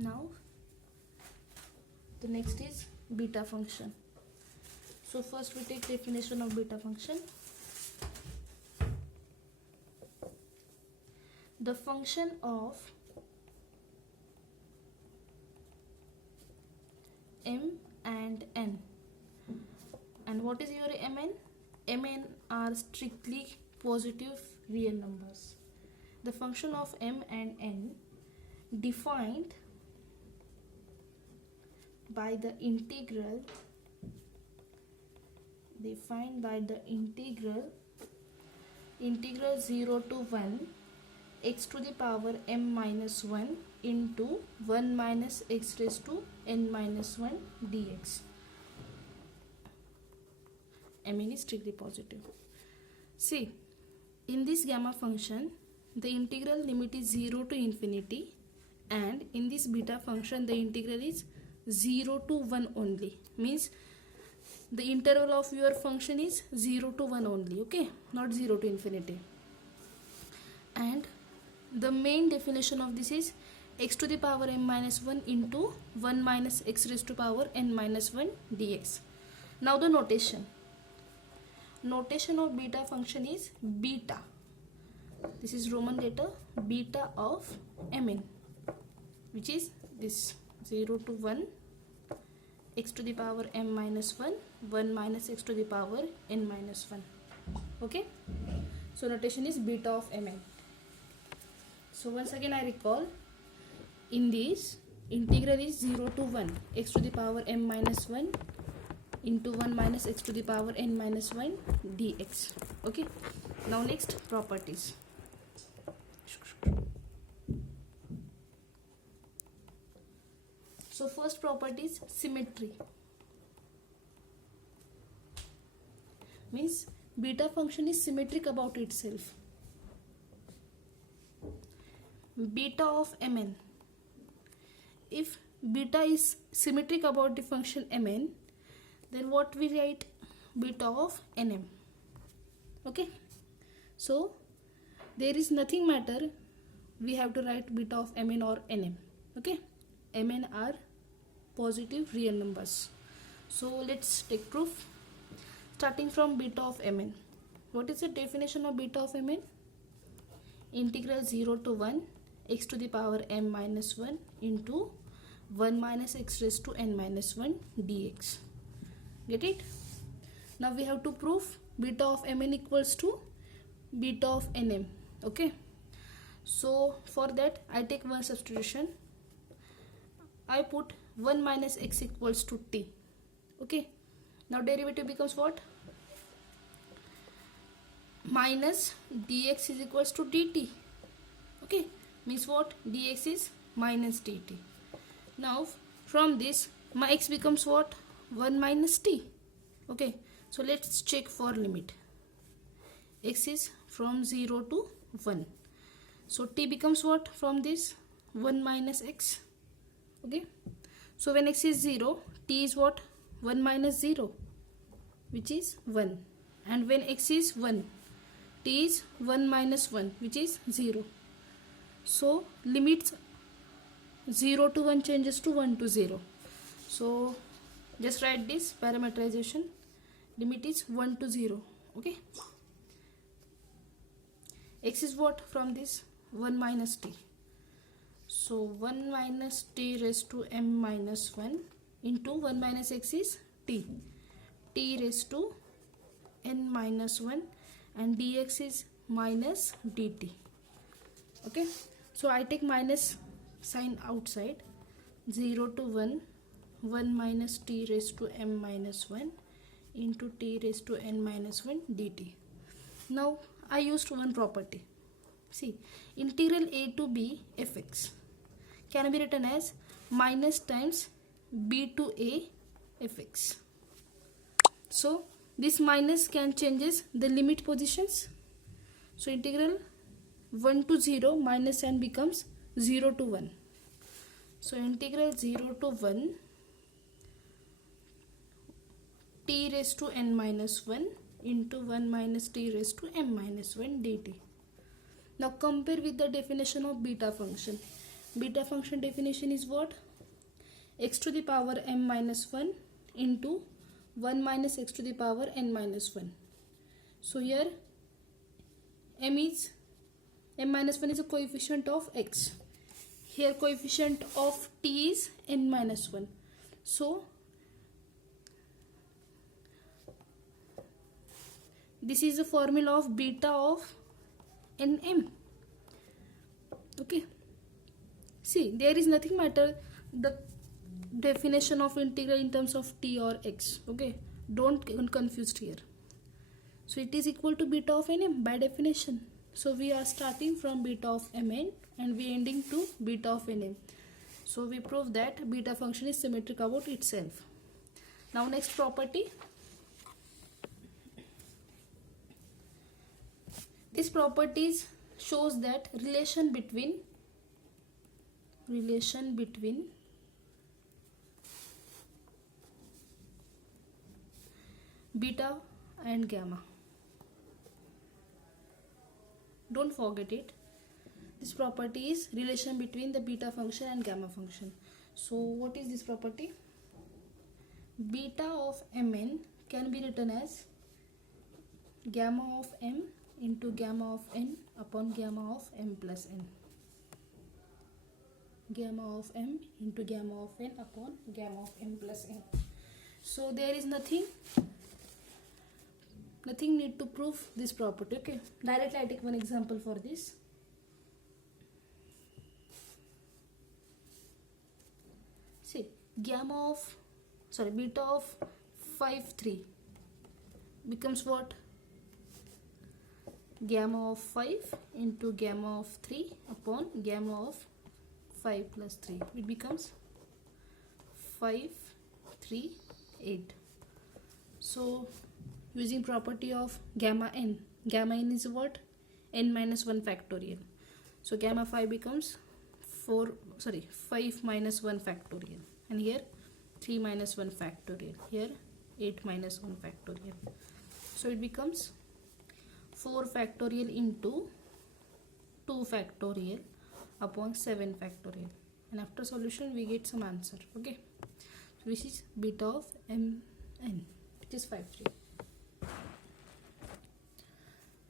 Now the next is beta function. So first we take definition of beta function. The function of m and n. And what is your mn? Mn are strictly positive real numbers. The function of m and n defined by the integral integral 0 to 1 x to the power m minus 1 into 1 minus x raised to n minus 1 dx. Mn is strictly positive. See, in this gamma function the integral limit is 0 to infinity, and in this beta function the integral is 0 to 1 only. Means the interval of your function is 0 to 1 only, okay, not 0 to infinity. And the main definition of this is x to the power m minus 1 into 1 minus x raised to power n minus 1 dx. Now the notation of beta function is beta. This is Roman letter beta of mn, which is this 0 to 1 x to the power m minus 1 1 minus x to the power n minus 1. Okay, so notation is beta of mn. So once again I recall, in this integral is 0 to 1 x to the power m minus 1 into 1 minus x to the power n minus 1 dx. Okay, now next properties. So first property is symmetry. Means beta function is symmetric about itself. Beta of mn. If beta is symmetric about the function mn, then what we write? Beta of nm. Okay, so there is nothing matter, we have to write beta of mn or nm. Okay, mn are positive real numbers. So let's take proof. Starting from beta of mn. What is the definition of beta of mn? Integral 0 to 1 x to the power m minus 1 into 1 minus x raised to n minus 1 dx. Get it? Now we have to prove beta of mn equals to beta of nm. Okay, so for that I take one substitution. I put 1 minus x equals to t. Okay, now derivative becomes what? Minus dx is equals to dt. Okay, means what? Dx is minus dt. Now from this my x becomes what? 1 minus t. Okay, so let's check for limit. X is from 0 to 1. So t becomes what from this? 1 minus x. Okay, so when x is 0, t is what? 1 minus 0, which is 1. And when x is 1, t is 1 minus 1, which is 0. So limits 0 to 1 changes to 1 to 0. So just write this parameterization. Limit is 1 to 0. Okay, x is what from this? 1 minus t. So 1 minus t raised to m minus 1 into 1 minus x is t. T raised to n minus 1 and dx is minus dt. Okay, so I take minus sign outside. 0 to 1 1 minus t raised to m minus 1 into t raised to n minus 1 dt. Now I used one property. See, integral a to b fx can be written as minus times b to a fx. So this minus can changes the limit positions. So integral 1 to 0 minus sign becomes 0 to 1. So integral 0 to 1 t raised to n minus 1 into 1 minus t raised to m minus 1 dt. Now compare with the definition of beta function. beta function definition is what? X to the power m minus 1 into 1 minus x to the power n minus 1. So here m minus 1 is a coefficient of x. Here coefficient of t is n minus 1. So this is the formula of beta of nm. Okay. See, there is nothing matter the definition of integral in terms of t or x. Okay. Don't get confused here. So it is equal to beta of nm by definition. So we are starting from beta of mn and we ending to beta of nm. So we prove that beta function is symmetric about itself. Now next property. This property shows that relation between beta and gamma. Don't forget it. This property is relation between the beta function and gamma function. So what is this property? Beta of mn can be written as gamma of m into gamma of n upon gamma of m plus n. Gamma of m into gamma of n upon gamma of m plus n. So there is nothing need to prove this property. Okay, directly I take one example for this. See, beta of 5 3 becomes what? Gamma of 5 into gamma of 3 upon gamma of 5 plus 3. It becomes 5 3 8. So using property of gamma n is what? N minus 1 factorial. So gamma 5 becomes 5 minus 1 factorial, and here 3 minus 1 factorial, here 8 minus 1 factorial. So it becomes 4 factorial into 2 factorial upon 7 factorial, and after solution we get some answer. Okay, so this is beta of mn, which is 5 3.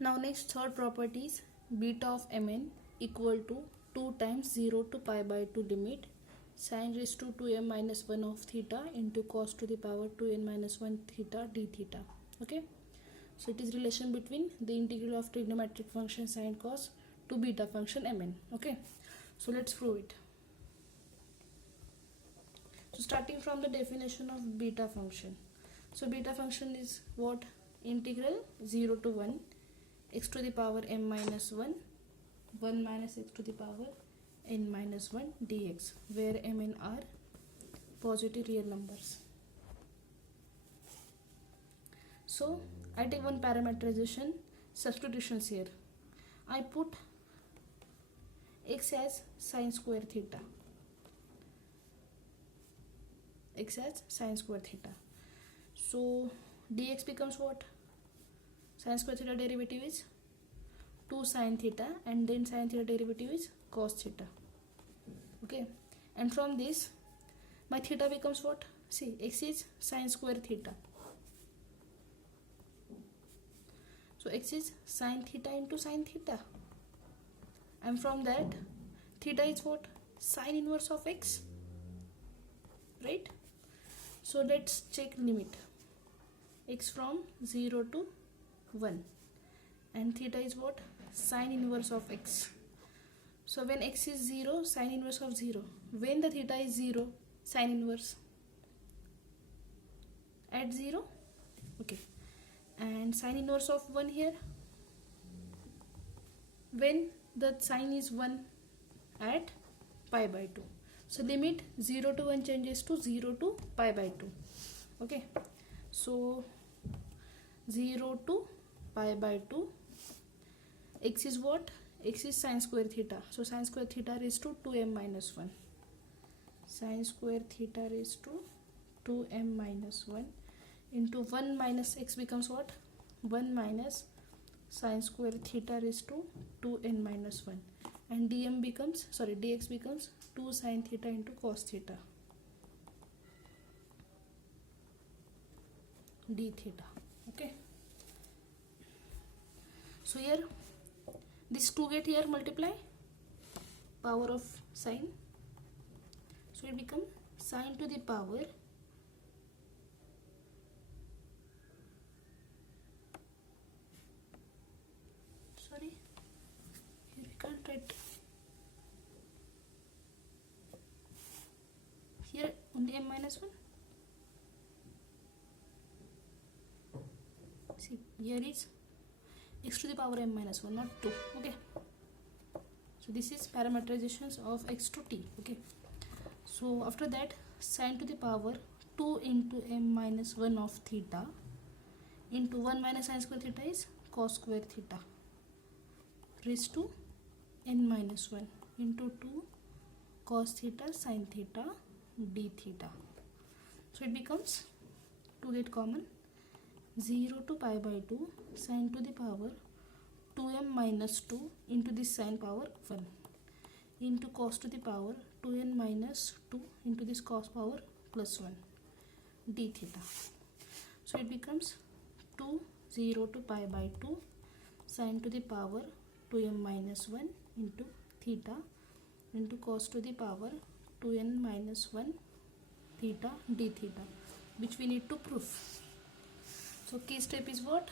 Now next third property is beta of mn equal to 2 times 0 to pi by 2 limit sin raised to 2m minus 1 of theta into cos to the power 2n minus 1 theta d theta. Okay, so it is relation between the integral of trigonometric function sin cos to beta function mn. Okay, so let's prove it. So starting from the definition of beta function. So beta function is what? Integral 0 to 1 x to the power m minus 1 minus x to the power n minus 1 dx, where mn are positive real numbers. So I take one parameterization, substitutions here. I put x as sine square theta. So dx becomes what? Sine square theta derivative is 2 sine theta, and then sine theta derivative is cos theta. Okay, and from this my theta becomes what? See, x is sine square theta. So x is sine theta into sine theta, and from that theta is what? Sine inverse of x, right? So let's check limit x from 0 to 1, and theta is what? Sine inverse of x. So when x is 0, sine inverse of 0. When the theta is 0, sine inverse at 0. Okay, and sine inverse of 1 here when the sine is 1 at pi by 2. So limit 0 to 1 changes to 0 to pi by 2. Okay, so 0 to pi by 2. X is what? X is sine square theta. So sine square theta raised to 2m minus 1. Sine square theta raised to 2m minus 1 into 1 minus x becomes what? 1 minus sine square theta raised to 2n minus 1. and dx becomes 2 sin theta into cos theta d theta. Okay, so here this 2 get here multiply power of sine, so it becomes sine to the power here we can't write here only m minus 1. See, here is x to the power m minus 1, not 2. Okay, so this is parameterizations of x to t. Okay, so after that sine to the power 2 into m minus 1 of theta into 1 minus sine square theta is cos square theta raised to n minus 1 into 2 cos theta sin theta d theta. So it becomes, to get common, 0 to pi by 2 sine to the power 2m minus 2 into this sine power 1 into cos to the power 2n minus 2 into this cos power plus 1 d theta. So it becomes 0 to pi by 2 sine to the power 2m minus 1 into theta into cos to the power 2n minus 1 theta d theta, which we need to prove. So key step is what?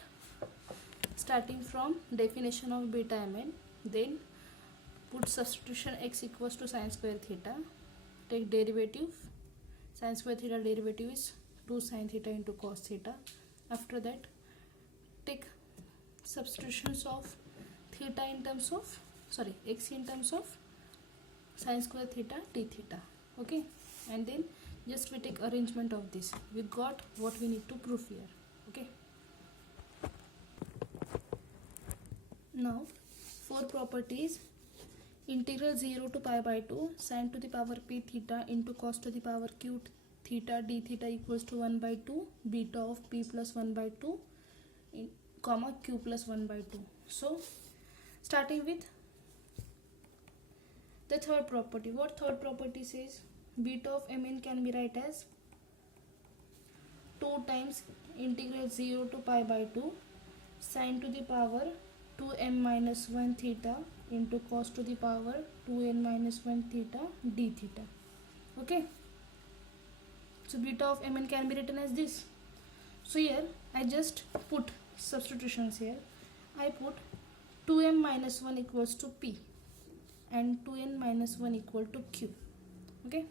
Starting from definition of beta mn, then put substitution x equals to sine square theta, take derivative, sine square theta derivative is 2 sin theta into cos theta. After that take substitutions of theta in terms of, x in terms of sine square theta d theta. Okay, and then just we take arrangement of this, we got what we need to prove here. Okay, now for properties, integral 0 to pi by 2 sin to the power p theta into cos to the power q theta d theta equals to 1 by 2 beta of p plus 1 by 2 comma q plus 1 by 2. So starting with the third property, what third property says? Beta of mn can be write as 2 times integral 0 to pi by 2 sin to the power 2m minus 1 theta into cos to the power 2n minus 1 theta d theta. Okay, so beta of mn can be written as this. So here I just put substitutions here. I put 2m minus 1 equals to p and 2n minus 1 equal to q. Okay,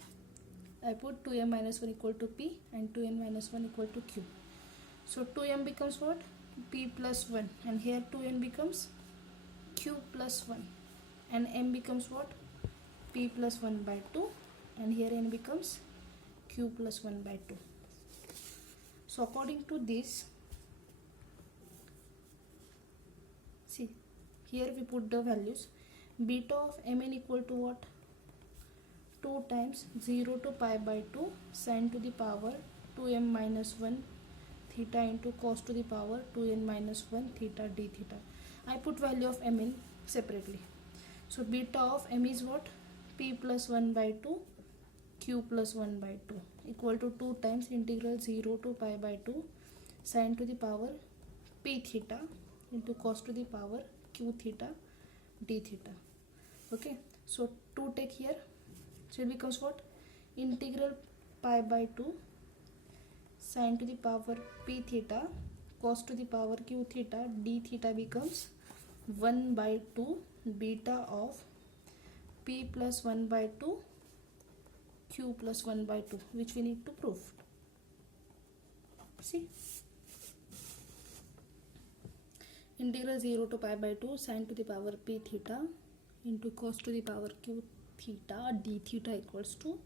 I put 2m minus 1 equal to p and 2n minus 1 equal to q. So 2m becomes what? P plus 1, and here 2n becomes q plus 1, and m becomes what? P plus 1 by 2, and here n becomes q plus 1 by 2. So according to this, see here we put the values. Beta of mn equal to what? 2 times 0 to pi by 2 sin to the power 2m minus 1 theta into cos to the power 2n minus 1 theta d theta. I put value of mn separately. So beta of m is what? P plus 1 by 2 q plus 1 by 2 equal to 2 times integral 0 to pi by 2 sin to the power p theta into cos to the power q theta d theta. Okay, so 2 take here, so it becomes what? Integral pi by 2 sin to the power p theta cos to the power q theta d theta becomes 1 by 2 beta of p plus 1 by 2 q plus 1 by 2, which we need to prove. See, integral 0 to pi by 2 sin to the power p theta into cos to the power q theta d theta equals to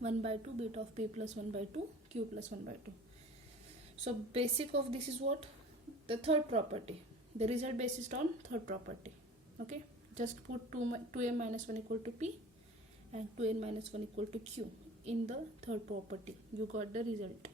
1 by 2 beta of p plus 1 by 2 q plus 1 by 2. So basic of this is what? The third property. The result based on third property. Okay, just put 2m minus 1 equal to p and 2n minus 1 equal to q in the third property. You got the result.